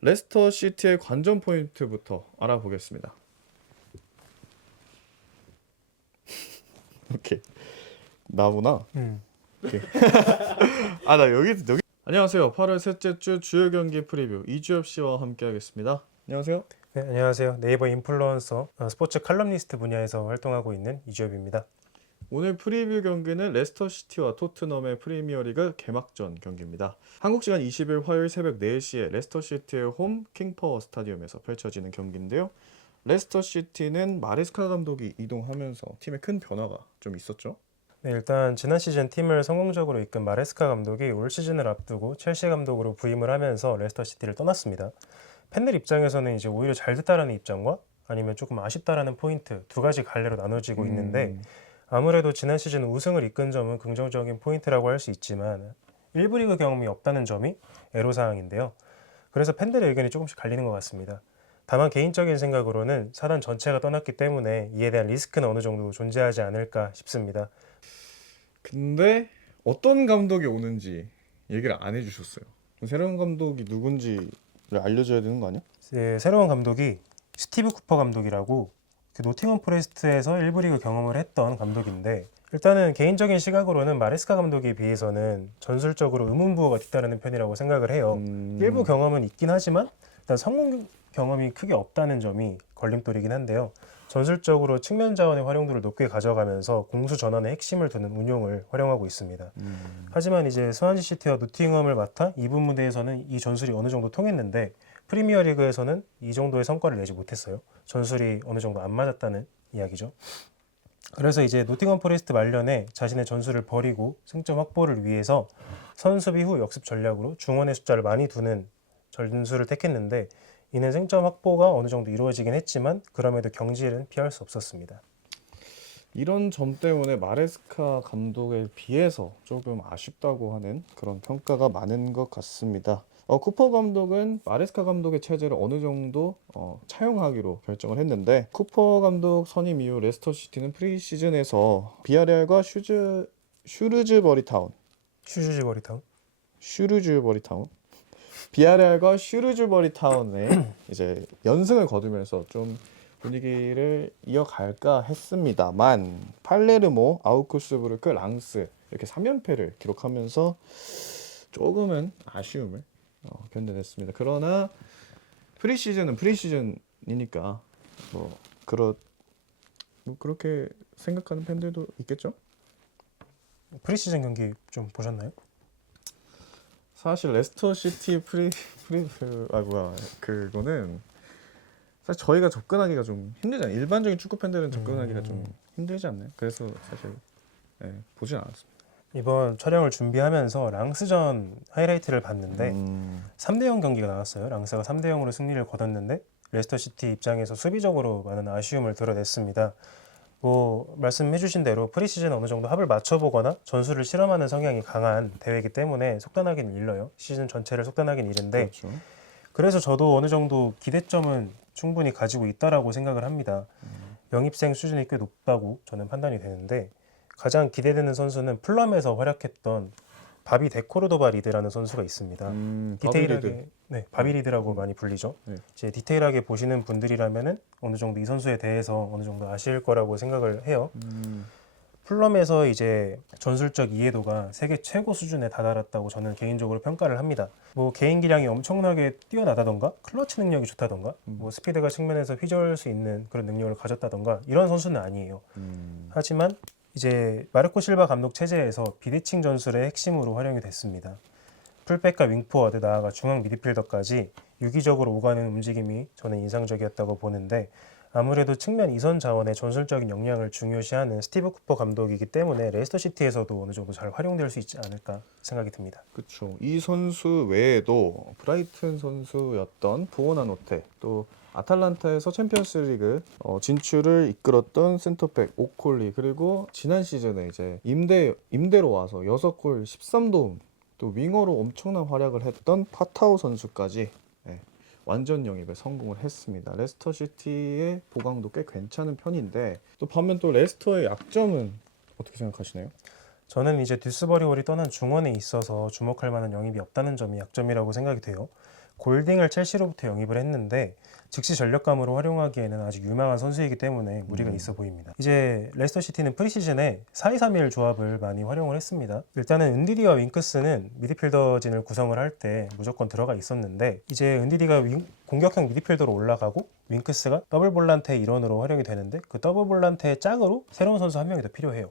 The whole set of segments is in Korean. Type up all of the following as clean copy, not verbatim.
레스터 시티의 관전 포인트부터 알아보겠습니다. 오케이. 나구나. 오케이. 나 여기. 안녕하세요. 8월 셋째 주 주요 경기 프리뷰 이주엽 씨와 함께하겠습니다. 안녕하세요. 네, 안녕하세요. 네이버 인플루언서 스포츠 칼럼니스트 분야에서 활동하고 있는 이주엽입니다. 오늘 프리뷰 경기는 레스터 시티와 토트넘의 프리미어리그 개막전 경기입니다. 한국 시간 20일 화요일 새벽 4시에 레스터 시티의 홈 킹파워 스타디움에서 펼쳐지는 경기인데요. 레스터 시티는 마레스카 감독이 이동하면서 팀에 큰 변화가 좀 있었죠. 네, 일단 지난 시즌 팀을 성공적으로 이끈 마레스카 감독이 올 시즌을 앞두고 첼시 감독으로 부임을 하면서 레스터 시티를 떠났습니다. 팬들 입장에서는 이제 오히려 잘 됐다라는 입장과 아니면 조금 아쉽다라는 포인트 두 가지 갈래로 나눠지고 있는데, 아무래도 지난 시즌 우승을 이끈 점은 긍정적인 포인트라고 할 수 있지만 1부 리그 경험이 없다는 점이 애로사항인데요. 그래서 팬들의 의견이 조금씩 갈리는 것 같습니다. 다만 개인적인 생각으로는 사단 전체가 떠났기 때문에 이에 대한 리스크는 어느 정도 존재하지 않을까 싶습니다. 근데 어떤 감독이 오는지 얘기를 안 해주셨어요. 새로운 감독이 누군지를 알려줘야 되는 거 아니야? 새로운 감독이 스티브 쿠퍼 감독이라고 그 노팅엄 포레스트에서 1부 리그 경험을 했던 감독인데, 일단은 개인적인 시각으로는 마레스카 감독에 비해서는 전술적으로 의문부호가 뒤따르는 편이라고 생각을 해요. 일부 경험은 있긴 하지만 일단 성공 경험이 크게 없다는 점이 걸림돌이긴 한데요. 전술적으로 측면 자원의 활용도를 높게 가져가면서 공수 전환의 핵심을 두는 운용을 활용하고 있습니다. 하지만 이제 스완지 시티와 노팅엄을 맡아 2부 무대에서는 이 전술이 어느 정도 통했는데 프리미어 리그에서는 이 정도의 성과를 내지 못했어요. 전술이 어느 정도 안 맞았다는 이야기죠. 그래서 이제 노팅엄 포레스트 말년에 자신의 전술을 버리고 승점 확보를 위해서 선수비 후 역습 전략으로 중원의 숫자를 많이 두는 전술을 택했는데, 이는 승점 확보가 어느 정도 이루어지긴 했지만 그럼에도 경질은 피할 수 없었습니다. 이런 점 때문에 마레스카 감독에 비해서 조금 아쉽다고 하는 그런 평가가 많은 것 같습니다. 쿠퍼 감독은 마레스카 감독의 체제를 어느 정도 차용하기로 결정을 했는데, 쿠퍼 감독 선임 이후 레스터 시티는 프리시즌에서 비아레알과 슈르즈버리 타운 비아레알과 슈르즈버리 타운에 이제 연승을 거두면서 좀 분위기를 이어갈까 했습니다만, 팔레르모, 아우크스부르크, 랑스 이렇게 3연패를 기록하면서 조금은 아쉬움을 견뎌냈습니다. 그러나 프리시즌은 프리시즌이니까 그렇게 생각하는 팬들도 있겠죠? 프리시즌 경기 좀 보셨나요? 사실 레스터 시티 그거는 사실 저희가 접근하기가 좀 힘들잖아요. 일반적인 축구 팬들은 접근하기가 좀 힘들지 않나요? 그래서 사실 보진 않았습니다. 이번 촬영을 준비하면서 랑스전 하이라이트를 봤는데 3대0 경기가 나왔어요. 랑스가 3대0으로 승리를 거뒀는데 레스터시티 입장에서 수비적으로 많은 아쉬움을 드러냈습니다. 말씀해주신 대로 프리시즌 어느 정도 합을 맞춰보거나 전술을 실험하는 성향이 강한 대회이기 때문에 속단하기는 일러요. 시즌 전체를 속단하기는 이른데, 그렇죠. 그래서 저도 어느 정도 기대점은 충분히 가지고 있다라고 생각을 합니다. 영입생 수준이 꽤 높다고 저는 판단이 되는데, 가장 기대되는 선수는 플럼에서 활약했던 바비 데코르도바 리드라는 선수가 있습니다. 디테일하게 바비 리드라고 많이 불리죠. 네. 이제 디테일하게 보시는 분들이라면은 어느 정도 이 선수에 대해서 어느 정도 아실 거라고 생각을 해요. 플럼에서 이제 전술적 이해도가 세계 최고 수준에 다다랐다고 저는 개인적으로 평가를 합니다. 개인 기량이 엄청나게 뛰어나다던가 클러치 능력이 좋다던가 스피드가 측면에서 휘저을 수 있는 그런 능력을 가졌다던가 이런 선수는 아니에요. 하지만 이제 마르코 실바 감독 체제에서 비대칭 전술의 핵심으로 활용이 됐습니다. 풀백과 윙포워드, 나아가 중앙 미드필더까지 유기적으로 오가는 움직임이 저는 인상적이었다고 보는데, 아무래도 측면 이선 자원의 전술적인 역량을 중요시하는 스티브 쿠퍼 감독이기 때문에 레스터 시티에서도 어느 정도 잘 활용될 수 있지 않을까 생각이 듭니다. 그렇죠. 이 선수 외에도 브라이튼 선수였던 부오나노테, 또 아탈란타에서 챔피언스리그 진출을 이끌었던 센터백 오콜리, 그리고 지난 시즌에 이제 임대로 와서 6골 13도움, 또 윙어로 엄청난 활약을 했던 파타우 선수까지 완전 영입에 성공을 했습니다. 레스터 시티의 보강도 꽤 괜찮은 편인데, 또 반면 또 레스터의 약점은 어떻게 생각하시나요? 저는 이제 듀스버리 홀이 떠난 중원에 있어서 주목할 만한 영입이 없다는 점이 약점이라고 생각이 돼요. 골딩을 첼시로부터 영입을 했는데 즉시 전력감으로 활용하기에는 아직 유망한 선수이기 때문에 무리가 있어 보입니다. 이제 레스터 시티는 프리시즌에 4-2-3-1 조합을 많이 활용을 했습니다. 일단은 은디디와 윙크스는 미드필더진을 구성을 할 때 무조건 들어가 있었는데 이제 은디디가 공격형 미드필더로 올라가고 윙크스가 더블 볼란테의 일원으로 활용이 되는데 그 더블 볼란테의 짝으로 새로운 선수 한 명이 더 필요해요.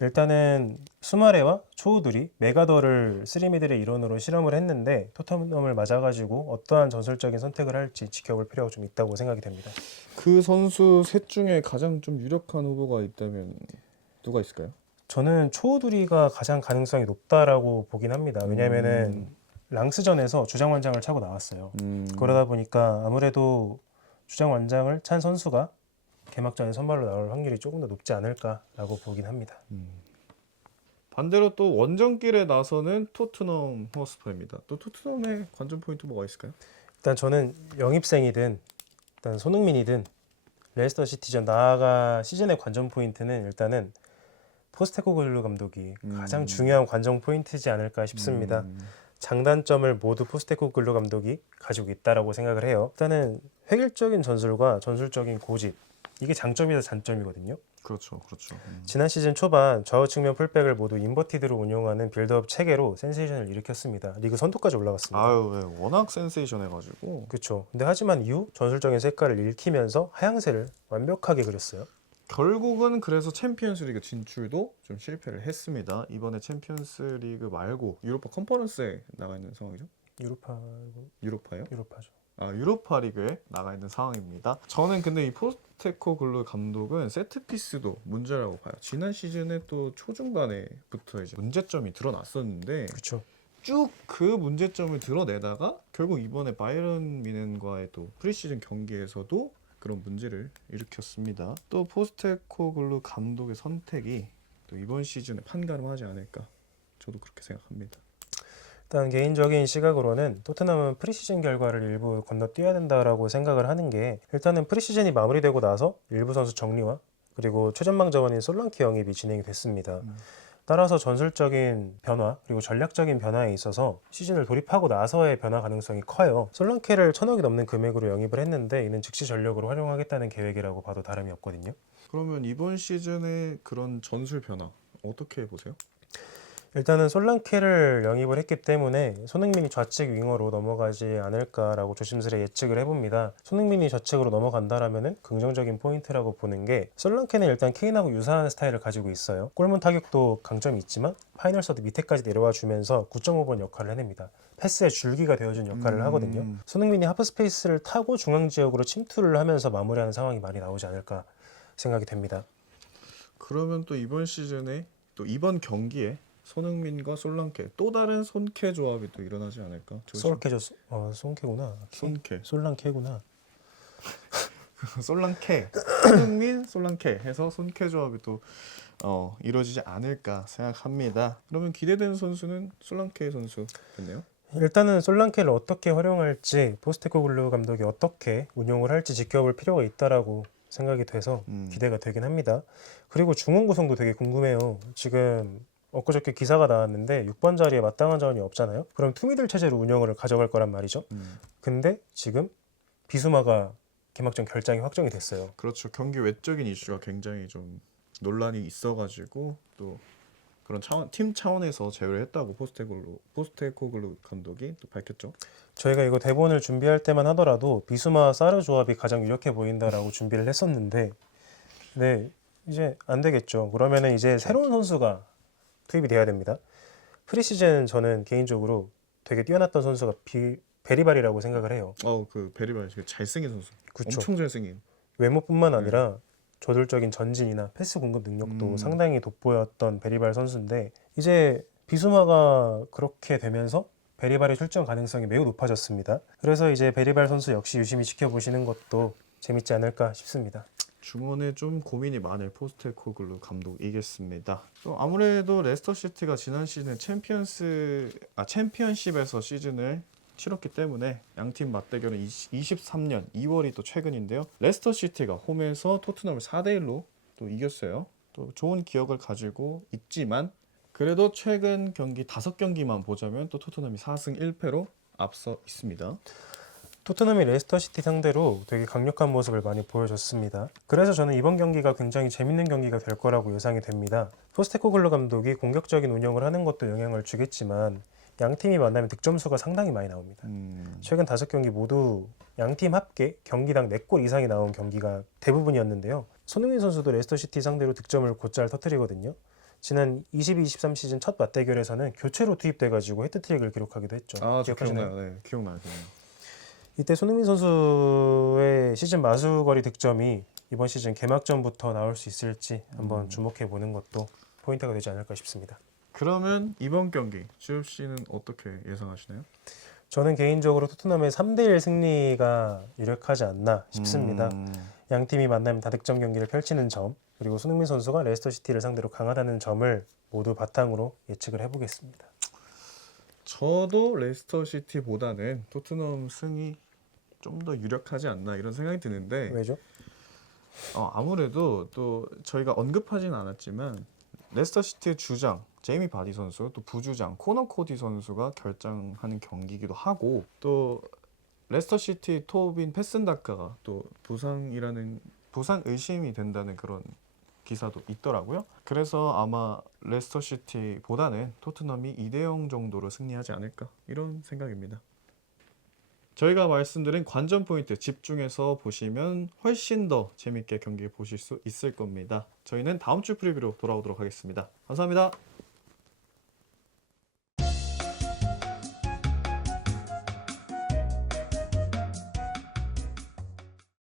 일단은 수마레와 초우들이 메가더를 3미들의 일원으로 실험을 했는데 토트넘을 맞아가지고 어떠한 전술적인 선택을 할지 지켜볼 필요가 좀 있다고 생각이 됩니다. 그 선수 셋 중에 가장 좀 유력한 후보가 있다면 누가 있을까요? 저는 초우두리가 가장 가능성이 높다라고 보긴 합니다. 왜냐면은 랑스전에서 주장 완장을 차고 나왔어요. 그러다 보니까 아무래도 주장 완장을 찬 선수가 개막전에 선발로 나올 확률이 조금 더 높지 않을까라고 보긴 합니다. 반대로 또 원정길에 나서는 토트넘 허스퍼입니다. 또 토트넘의 관전 포인트 뭐가 있을까요? 일단 저는 영입생이든 일단 손흥민이든 레스터 시티전 나아가 시즌의 관전 포인트는 일단은 포스테코글루 감독이 가장 중요한 관전 포인트지 않을까 싶습니다. 장단점을 모두 포스테코글루 감독이 가지고 있다라고 생각을 해요. 일단은 획일적인 전술과 전술적인 고집 이게 장점이자 단점이거든요. 그렇죠. 지난 시즌 초반 좌우 측면 풀백을 모두 인버티드로 운용하는 빌드업 체계로 센세이션을 일으켰습니다. 리그 선두까지 올라갔습니다. 아유, 네. 워낙 센세이션해가지고. 그렇죠. 근데 하지만 이후 전술적인 색깔을 잃히면서 하향세를 완벽하게 그렸어요. 결국은 그래서 챔피언스리그 진출도 좀 실패를 했습니다. 이번에 챔피언스리그 말고 유로파 컨퍼런스에 나가 있는 상황이죠? 유로파요? 유로파죠. 유로파 리그에 나가 있는 상황입니다. 저는 근데 이 포스테코글루 감독은 세트피스도 문제라고 봐요. 지난 시즌에 또 초중반에부터 이제 문제점이 드러났었는데 그렇죠. 쭉 그 문제점을 드러내다가 결국 이번에 바이에른 뮌헨과의 또 프리시즌 경기에서도 그런 문제를 일으켰습니다. 또 포스테코글루 감독의 선택이 또 이번 시즌에 판가름하지 않을까 저도 그렇게 생각합니다. 일단 개인적인 시각으로는 토트넘은 프리시즌 결과를 일부 건너뛰어야 된다라고 생각을 하는 게 일단은 프리시즌이 마무리되고 나서 일부 선수 정리와 그리고 최전방 자원인 솔랑케 영입이 진행이 됐습니다. 따라서 전술적인 변화 그리고 전략적인 변화에 있어서 시즌을 돌입하고 나서의 변화 가능성이 커요. 솔랑케를 1,000억이 넘는 금액으로 영입을 했는데 이는 즉시 전력으로 활용하겠다는 계획이라고 봐도 다름이 없거든요. 그러면 이번 시즌의 그런 전술 변화 어떻게 보세요? 일단은 솔랑케를 영입을 했기 때문에 손흥민이 좌측 윙어로 넘어가지 않을까라고 조심스레 예측을 해봅니다. 손흥민이 좌측으로 넘어간다라면은 긍정적인 포인트라고 보는 게 솔랑케는 일단 케인하고 유사한 스타일을 가지고 있어요. 골문 타격도 강점이 있지만 파이널 서드 밑에까지 내려와 주면서 9.5번 역할을 해냅니다. 패스의 줄기가 되어준 역할을 하거든요. 손흥민이 하프 스페이스를 타고 중앙 지역으로 침투를 하면서 마무리하는 상황이 많이 나오지 않을까 생각이 됩니다. 그러면 또 이번 시즌에 또 이번 경기에 손흥민과 솔랑케 또 다른 손케 조합이 또 일어나지 않을까? 솔케죠. 손케구나. 손케 솔랑케구나. 솔랑케 손흥민 솔랑케 해서 손케 조합이 또 이루어지지 않을까 생각합니다. 그러면 기대되는 선수는 솔랑케 선수겠네요. 일단은 솔랑케를 어떻게 활용할지 포스테코글루 감독이 어떻게 운용을 할지 지켜볼 필요가 있다라고 생각이 돼서 기대가 되긴 합니다. 그리고 중원 구성도 되게 궁금해요. 지금 엊그저께 기사가 나왔는데 6번 자리에 마땅한 자원이 없잖아요. 그럼 투미들 체제로 운영을 가져갈 거란 말이죠. 근데 지금 비수마가 개막전 결장이 확정이 됐어요. 그렇죠. 경기 외적인 이슈가 굉장히 좀 논란이 있어가지고 또 그런 팀 차원에서 제외를 했다고 포스테코글루 감독이 또 밝혔죠. 저희가 이거 대본을 준비할 때만 하더라도 비수마 사르 조합이 가장 유력해 보인다라고 준비를 했었는데 네 이제 안 되겠죠. 그러면은 이제 새로운 선수가 투입이 돼야 됩니다. 프리시즌 저는 개인적으로 되게 뛰어났던 선수가 베리발이라고 생각을 해요. 그 베리발 잘생긴 선수. 그쵸. 엄청 잘생긴. 외모뿐만 아니라 저돌적인 전진이나 패스 공급 능력도 상당히 돋보였던 베리발 선수인데 이제 비수마가 그렇게 되면서 베리발의 출전 가능성이 매우 높아졌습니다. 그래서 이제 베리발 선수 역시 유심히 지켜보시는 것도 재밌지 않을까 싶습니다. 중원에 좀 고민이 많을 포스테코글루 감독이겠습니다. 또 아무래도 레스터 시티가 지난 시즌 챔피언십에서 시즌을 치렀기 때문에 양팀 맞대결은 23년 2월이 또 최근인데요. 레스터 시티가 홈에서 토트넘을 4대1로 또 이겼어요. 또 좋은 기억을 가지고 있지만 그래도 최근 경기 5경기만 보자면 또 토트넘이 4승 1패로 앞서 있습니다. 토트넘이 레스터시티 상대로 되게 강력한 모습을 많이 보여줬습니다. 그래서 저는 이번 경기가 굉장히 재밌는 경기가 될 거라고 예상이 됩니다. 포스테코글루 감독이 공격적인 운영을 하는 것도 영향을 주겠지만 양 팀이 만나면 득점수가 상당히 많이 나옵니다. 최근 5경기 모두 양 팀 합계 경기당 4골 이상이 나온 경기가 대부분이었는데요. 손흥민 선수도 레스터시티 상대로 득점을 곧잘 터뜨리거든요. 지난 22-23 시즌 첫 맞대결에서는 교체로 투입돼가지고 헤트트릭을 기록하기도 했죠. 저 기억하시나요? 기억나요. 네, 기억나요. 이때 손흥민 선수의 시즌 마수거리 득점이 이번 시즌 개막전부터 나올 수 있을지 한번 주목해 보는 것도 포인트가 되지 않을까 싶습니다. 그러면 이번 경기 주엽 씨는 어떻게 예상하시나요? 저는 개인적으로 토트넘의 3대1 승리가 유력하지 않나 싶습니다. 양 팀이 만나면 다득점 경기를 펼치는 점, 그리고 손흥민 선수가 레스터시티를 상대로 강하다는 점을 모두 바탕으로 예측을 해보겠습니다. 저도 레스터 시티보다는 토트넘 승이 좀 더 유력하지 않나 이런 생각이 드는데 왜죠? 아무래도 또 저희가 언급하진 않았지만 레스터 시티의 주장 제이미 바디 선수 또 부주장 코너 코디 선수가 결정하는 경기이기도 하고 또 레스터 시티 톱인 패슨다카가 또 부상 의심이 된다는 그런 기사도 있더라고요. 그래서 아마 레스터 시티보다는 토트넘이 2대0 정도로 승리하지 않을까 이런 생각입니다. 저희가 말씀드린 관전 포인트 집중해서 보시면 훨씬 더 재밌게 경기 보실 수 있을 겁니다. 저희는 다음 주 프리뷰로 돌아오도록 하겠습니다. 감사합니다.